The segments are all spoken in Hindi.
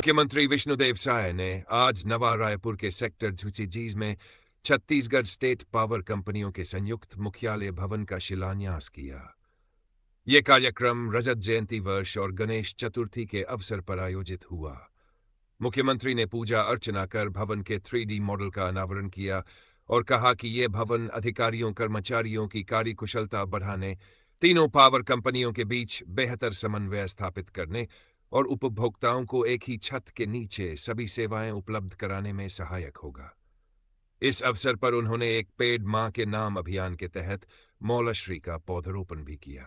मुख्यमंत्री विष्णुदेव साय ने आज नवा रायपुर के सेक्टर झुंझुनू में छत्तीसगढ़ स्टेट पावर कंपनियों के संयुक्त मुख्यालय भवन का शिलान्यास किया। ये कार्यक्रम रजत जयंती वर्ष और गणेश चतुर्थी के अवसर पर आयोजित हुआ। मुख्यमंत्री ने पूजा अर्चना कर भवन के 3D मॉडल का अनावरण किया और कहा कि ये भवन अधिकारियों कर्मचारियों की कार्यकुशलता बढ़ाने, तीनों पावर कंपनियों के बीच बेहतर समन्वय स्थापित करने और उपभोक्ताओं को एक ही छत के नीचे सभी सेवाएं उपलब्ध कराने में सहायक होगा। इस अवसर पर उन्होंने एक पेड़ मां के नाम अभियान के तहत मौलाश्री का पौधरोपण भी किया।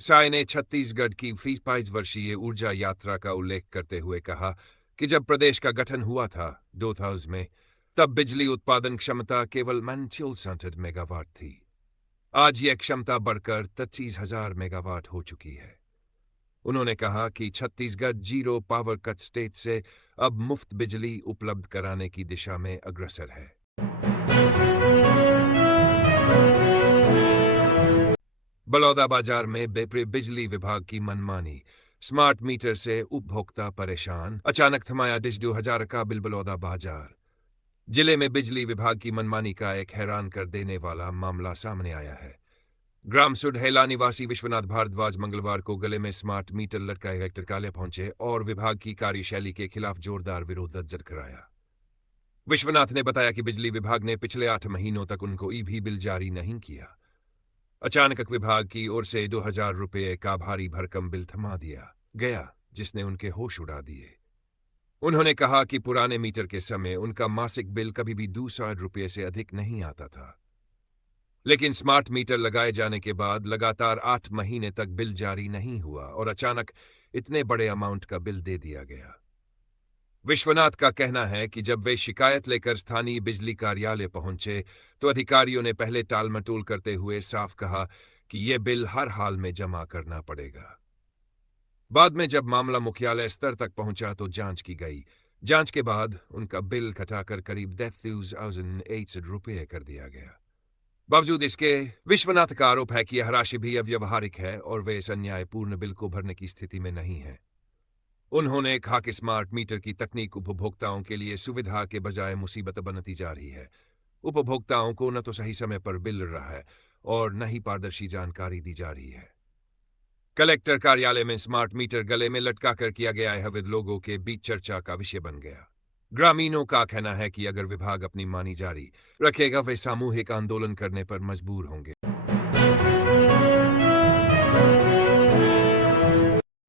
साय ने छत्तीसगढ़ की 25 वर्षीय ऊर्जा यात्रा का उल्लेख करते हुए कहा कि जब प्रदेश का गठन हुआ था 2000 में, तब बिजली उत्पादन क्षमता केवल 67 मेगावाट थी। आज यह क्षमता बढ़कर 23,000 मेगावाट हो चुकी है। उन्होंने कहा कि Chhattisgarh zero power cut state से अब मुफ्त बिजली उपलब्ध कराने की दिशा में अग्रसर है। बलौदाबाजार में बिजली विभाग की मनमानी, स्मार्ट मीटर से उपभोक्ता परेशान, अचानक थमाया डिश 2000 का बिल। बलौदाबाजार जिले में बिजली विभाग की मनमानी का एक हैरान कर देने वाला मामला सामने आया है। ग्राम सुडहेला निवासी विश्वनाथ भारद्वाज मंगलवार को गले में स्मार्ट मीटर लटकाए कलेक्टर पहुंचे और विभाग की कार्यशैली के खिलाफ जोरदार विरोध दर्ज कराया। विश्वनाथ ने बताया कि बिजली विभाग ने पिछले 8 महीनों तक उनको ईबी बिल जारी नहीं किया। अचानक विभाग की ओर से 2000 रुपये का भारी भरकम बिल थमा दिया गया, जिसने उनके होश उड़ा दिए। उन्होंने कहा कि पुराने मीटर के समय उनका मासिक बिल कभी भी 200 रुपये से अधिक नहीं आता था, लेकिन स्मार्ट मीटर लगाए जाने के बाद लगातार 8 महीने तक बिल जारी नहीं हुआ और अचानक इतने बड़े अमाउंट का बिल दे दिया गया। विश्वनाथ का कहना है कि जब वे शिकायत लेकर स्थानीय बिजली कार्यालय पहुंचे तो अधिकारियों ने पहले टालमटोल करते हुए साफ कहा कि यह बिल हर हाल में जमा करना पड़ेगा। बाद में जब मामला मुख्यालय स्तर तक पहुंचा तो जांच की गई। जांच के बाद उनका बिल घटाकर करीब 10,800 रुपये कर दिया गया। बावजूद इसके विश्वनाथ का आरोप है कि यह राशि भी अव्यवहारिक है और वे इस अन्यायपूर्ण बिल को भरने की स्थिति में नहीं है। उन्होंने कहा कि स्मार्ट मीटर की तकनीक उपभोक्ताओं के लिए सुविधा के बजाय मुसीबत बनती जा रही है। उपभोक्ताओं को न तो सही समय पर बिल मिल रहा है और न ही पारदर्शी जानकारी दी जा रही है। कलेक्टर कार्यालय में स्मार्ट मीटर गले में लटकाकर किया गया अवैध लोगों के बीच चर्चा का विषय बन गया। ग्रामीणों का कहना है कि अगर विभाग अपनी मानी जारी रखेगा वे सामूहिक आंदोलन करने पर मजबूर होंगे।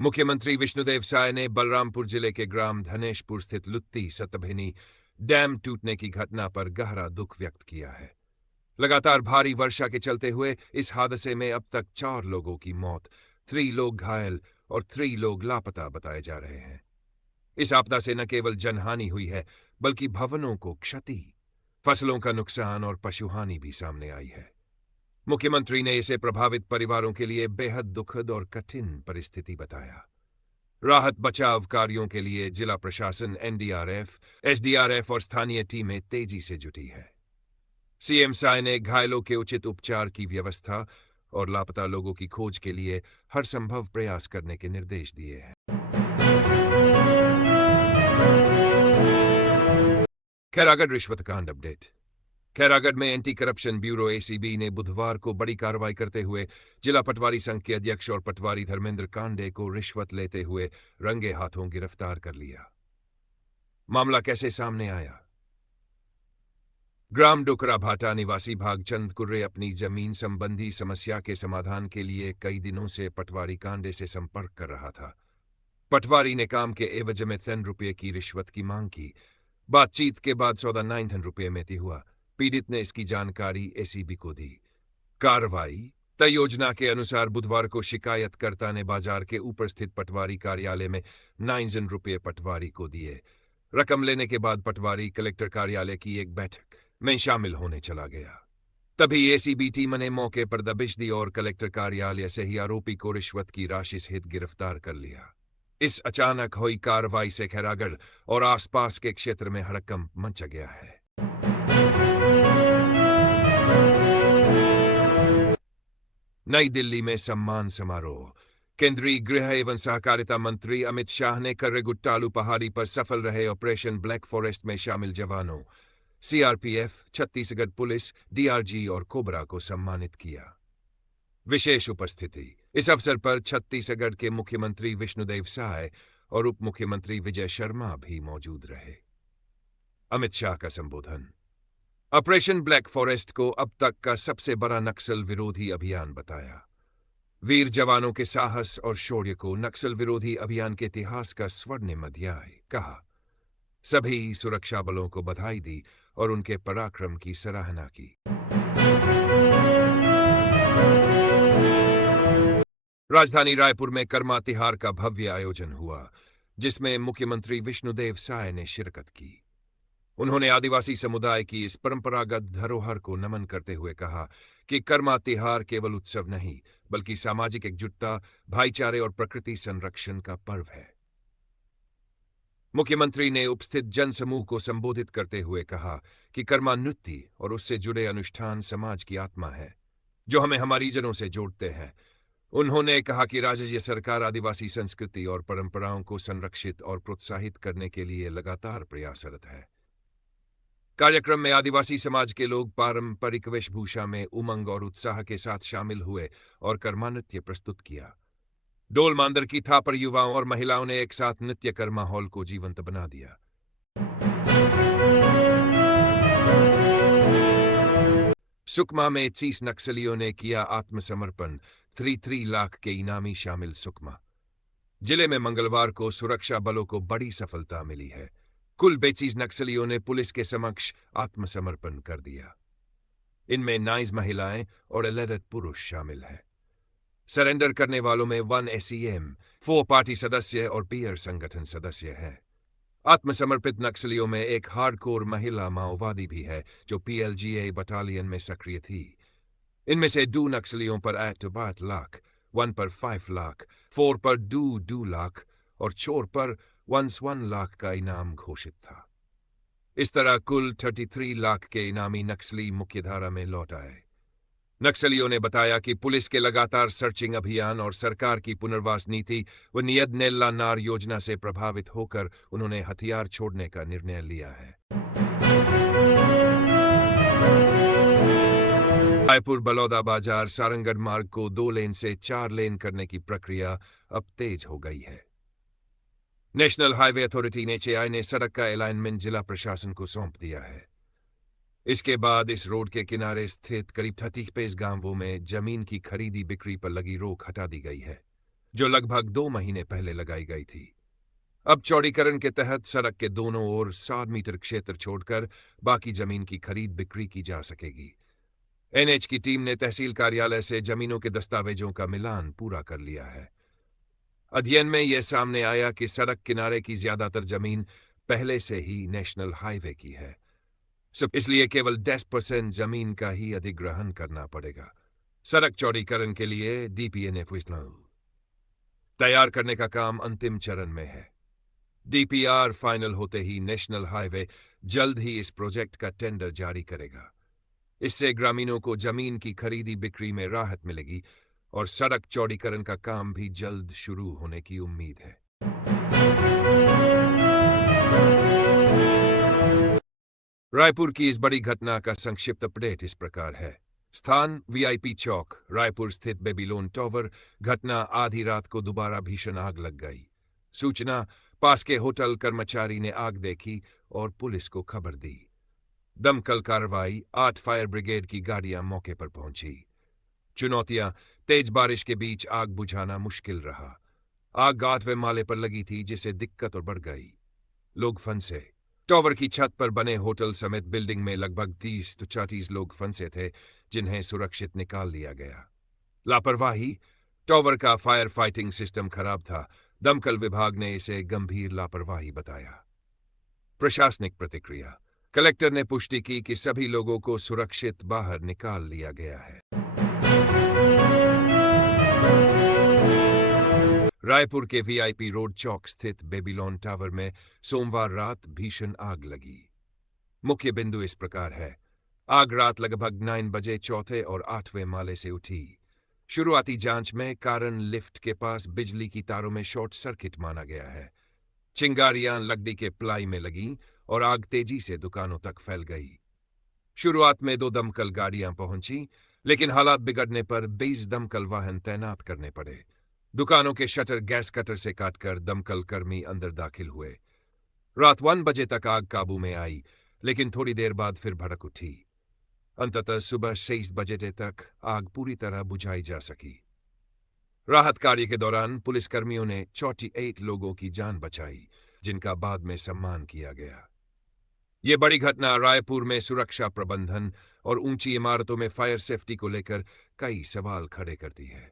मुख्यमंत्री विष्णुदेव साय ने बलरामपुर जिले के ग्राम धनेशपुर स्थित लुत्ती सतभिनी डैम टूटने की घटना पर गहरा दुख व्यक्त किया है। लगातार भारी वर्षा के चलते हुए इस हादसे में अब तक 4 लोगों की मौत, 3 लोग घायल और 3 लोग लापता बताए जा रहे हैं। इस आपदा से न केवल जनहानि हुई है बल्कि भवनों को क्षति, फसलों का नुकसान और पशुहानि भी सामने आई है। मुख्यमंत्री ने इसे प्रभावित परिवारों के लिए बेहद दुखद और कठिन परिस्थिति बताया। राहत बचाव कार्यों के लिए जिला प्रशासन, एनडीआरएफ, एसडीआरएफ और स्थानीय टीमें तेजी से जुटी है। सीएम साय ने घायलों के उचित उपचार की व्यवस्था और लापता लोगों की खोज के लिए हर संभव प्रयास करने के निर्देश दिए हैं। खैरागढ़ रिश्वत कांड अपडेट। खैरागढ़ में एंटी करप्शन ब्यूरो एसीबी ने बुधवार को बड़ी कार्रवाई करते हुए जिला पटवारी संघ के अध्यक्ष और पटवारी धर्मेंद्र कांडे को रिश्वत लेते हुए रंगे हाथों गिरफ्तार कर लिया। मामला कैसे सामने आया? ग्राम डोकरा भाटा निवासी भागचंद कुर्रे अपनी जमीन संबंधी समस्या के समाधान के लिए कई दिनों से पटवारी कांडे से संपर्क कर रहा था। पटवारी ने काम के एवज में 3 रुपये की रिश्वत की मांग की। बातचीत के बाद सौदा 9 रुपये में हुआ। पीड़ित ने इसकी जानकारी एसीबी को दी। कार्रवाई तय योजना के अनुसार बुधवार को शिकायतकर्ता ने बाजार के ऊपर स्थित पटवारी कार्यालय में 9 रुपये पटवारी को दिए। रकम लेने के बाद पटवारी कलेक्टर कार्यालय की एक बैठक में शामिल होने चला गया। तभी एसीबी टीम ने मौके पर दबिश दी और कलेक्टर कार्यालय से ही आरोपी को रिश्वत की राशि सहित गिरफ्तार कर लिया। इस अचानक हुई कार्रवाई से खैरागढ़ और आसपास के क्षेत्र में हड़कंप मच गया है। नई दिल्ली में सम्मान समारोह। केंद्रीय गृह एवं सहकारिता मंत्री अमित शाह ने कर्रेगुट्टालू पहाड़ी पर सफल रहे ऑपरेशन ब्लैक फॉरेस्ट में शामिल जवानों सीआरपीएफ, छत्तीसगढ़ पुलिस, डीआरजी और कोबरा को सम्मानित किया। विशेष उपस्थिति। इस अवसर पर छत्तीसगढ़ के मुख्यमंत्री विष्णुदेव साय और उप मुख्यमंत्री विजय शर्मा भी मौजूद रहे। अमित शाह का संबोधन। ऑपरेशन ब्लैक फॉरेस्ट को अब तक का सबसे बड़ा नक्सल विरोधी अभियान बताया। वीर जवानों के साहस और शौर्य को नक्सल विरोधी अभियान के इतिहास का स्वर्णिम अध्याय कहा। सभी सुरक्षा बलों को बधाई दी और उनके पराक्रम की सराहना की। राजधानी रायपुर में कर्मा तिहार का भव्य आयोजन हुआ, जिसमें मुख्यमंत्री विष्णुदेव साय ने शिरकत की। उन्होंने आदिवासी समुदाय की इस परंपरागत धरोहर को नमन करते हुए कहा कि कर्मा तिहार केवल उत्सव नहीं, बल्कि सामाजिक एकजुटता, भाईचारे और प्रकृति संरक्षण का पर्व है। मुख्यमंत्री ने उपस्थित जनसमूह को संबोधित करते हुए कहा कि कर्मा नृत्य और उससे जुड़े अनुष्ठान समाज की आत्मा है, जो हमें हमारी जड़ों से जोड़ते हैं। उन्होंने कहा कि राज्य सरकार आदिवासी संस्कृति और परंपराओं को संरक्षित और प्रोत्साहित करने के लिए लगातार प्रयासरत है। कार्यक्रम में आदिवासी समाज के लोग पारंपरिक वेशभूषा में उमंग और उत्साह के साथ शामिल हुए और कर्मा नृत्य प्रस्तुत किया। डोल मांदर की थापर युवाओं और महिलाओं ने एक साथ नृत्य कर माहौल को जीवंत बना दिया। सुकमा में 30 नक्सलियों ने किया आत्मसमर्पण, 3 लाख के इनामी शामिल। सुकमा जिले में मंगलवार को सुरक्षा बलों को बड़ी सफलता मिली है। कुल 32 नक्सलियों ने पुलिस के समक्ष आत्मसमर्पण कर दिया। इनमें 9 महिलाएं और 11 पुरुष शामिल हैं। सरेंडर करने वालों में 1 SEM, 4 पार्टी सदस्य और पीयर संगठन सदस्य हैं। आत्मसमर्पित नक्सलियों में एक हार्डकोर महिला माओवादी भी है, जो PLGA बटालियन में सक्रिय थी। इनमें से 2 नक्सलियों पर 8 लाख, 1 पर 5 लाख, 4 पर 2 लाख और 4 पर 1 लाख का इनाम घोषित था। इस तरह कुल 33 लाख के इनामी नक्सली मुख्यधारा में लौट आए। नक्सलियों ने बताया कि पुलिस के लगातार सर्चिंग अभियान और सरकार की पुनर्वास नीति व नियत नेल्ला नार योजना से प्रभावित होकर उन्होंने हथियार छोड़ने का निर्णय लिया है। रायपुर बलौदा बाजार सारंगढ़ मार्ग को 2 लेन से 4 लेन करने की प्रक्रिया अब तेज हो गई है। नेशनल हाईवे अथॉरिटी NHAI ने सड़क का अलाइनमेंट जिला प्रशासन को सौंप दिया है। इसके बाद इस रोड के किनारे स्थित करीब 35 गांवों में जमीन की खरीदी बिक्री पर लगी रोक हटा दी गई है, जो लगभग 2 महीने पहले लगाई गई थी। अब चौड़ीकरण के तहत सड़क के दोनों ओर 60 मीटर क्षेत्र छोड़कर बाकी जमीन की खरीद बिक्री की जा सकेगी। NH की टीम ने तहसील कार्यालय से जमीनों के दस्तावेजों का मिलान पूरा कर लिया है। अध्ययन में यह सामने आया कि सड़क किनारे की ज्यादातर जमीन पहले से ही नेशनल हाईवे की है, इसलिए केवल 10% जमीन का ही अधिग्रहण करना पड़ेगा। सड़क चौड़ीकरण के लिए DPA ने फैसला तैयार करने का काम अंतिम चरण में है। DPR फाइनल होते ही नेशनल हाईवे जल्द ही इस प्रोजेक्ट का टेंडर जारी करेगा। इससे ग्रामीणों को जमीन की खरीदी बिक्री में राहत मिलेगी और सड़क चौड़ीकरण का काम भी जल्द शुरू होने की उम्मीद है। रायपुर की इस बड़ी घटना का संक्षिप्त अपडेट इस प्रकार है। स्थान VIP चौक, रायपुर स्थित बेबीलोन टावर। घटना आधी रात को दोबारा भीषण आग लग गई। सूचना, पास के होटल कर्मचारी ने आग देखी और पुलिस को खबर दी। दमकल कार्रवाई, 8 फायर ब्रिगेड की गाड़ियां मौके पर पहुंची। चुनौतियां, तेज बारिश के बीच आग बुझाना मुश्किल रहा। आग 8वें माले पर लगी थी, जिससे दिक्कत और बढ़ गई। लोग फंसे। टावर की छत पर बने होटल समेत बिल्डिंग में लगभग 30 से 40 लोग फंसे थे, जिन्हें सुरक्षित निकाल लिया गया। लापरवाही, टावर का फायर फाइटिंग सिस्टम खराब था। दमकल विभाग ने इसे गंभीर लापरवाही बताया। प्रशासनिक प्रतिक्रिया, कलेक्टर ने पुष्टि की कि सभी लोगों को सुरक्षित बाहर निकाल लिया गया है। रायपुर के VIP रोड चौक स्थित बेबीलोन टावर में सोमवार रात भीषण आग लगी। मुख्य बिंदु इस प्रकार है। आग रात लगभग 9 बजे 4थे और 8वें माले से उठी। शुरुआती जांच में कारण लिफ्ट के पास बिजली की तारों में शॉर्ट सर्किट माना गया है। चिंगारियां लकड़ी के प्लाई में लगीं और आग तेजी से दुकानों तक फैल गई। शुरुआत में 2 दमकल गाड़ियां पहुंची, लेकिन हालात बिगड़ने पर 20 दमकल वाहन तैनात करने पड़े। दुकानों के शटर गैस कटर से काटकर दमकल कर्मी अंदर दाखिल हुए। रात 1 बजे तक आग काबू में आई, लेकिन थोड़ी देर बाद फिर भड़क उठी। अंततः सुबह 6 बजे तक आग पूरी तरह बुझाई जा सकी। राहत कार्य के दौरान पुलिसकर्मियों ने 48 लोगों की जान बचाई, जिनका बाद में सम्मान किया गया। ये बड़ी घटना रायपुर में सुरक्षा प्रबंधन और ऊंची इमारतों में फायर सेफ्टी को लेकर कई सवाल खड़े करती है।